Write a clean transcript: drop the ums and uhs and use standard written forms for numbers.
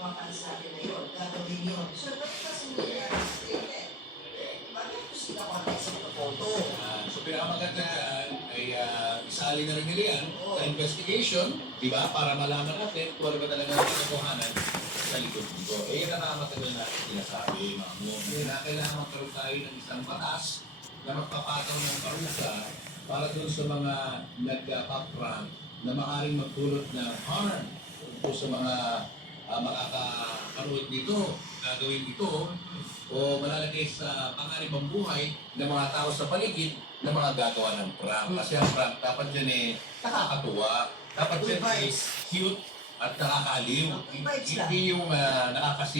mga palisabi na yun, gagawin yun. So, bakit kasi nangyayari sa statement? Bakit ko sila context of the photo? So pinakamaganda dyan ay isali na rin nila yan sa investigation, di ba? Para malaman natin kung ano ba talaga ang katotohanan sa likod dito. Eh, yan ang matagal natin sinasabi, Mamo. Kaya kailangan magkaroon tayo ng isang batas na magpapataw ng parusa para doon sa mga nagpa-prank na maaaring magdulot ng harm o sa mga makakanood dito, gagawin ito, o malalagay sa pangaribang buhay ng mga tao sa paligid na mga gagawa ng prank. Kasi ang prank dapat dyan nakakatuwa. Dapat dyan cute at nakakaaliw. Hindi yung nakakasi.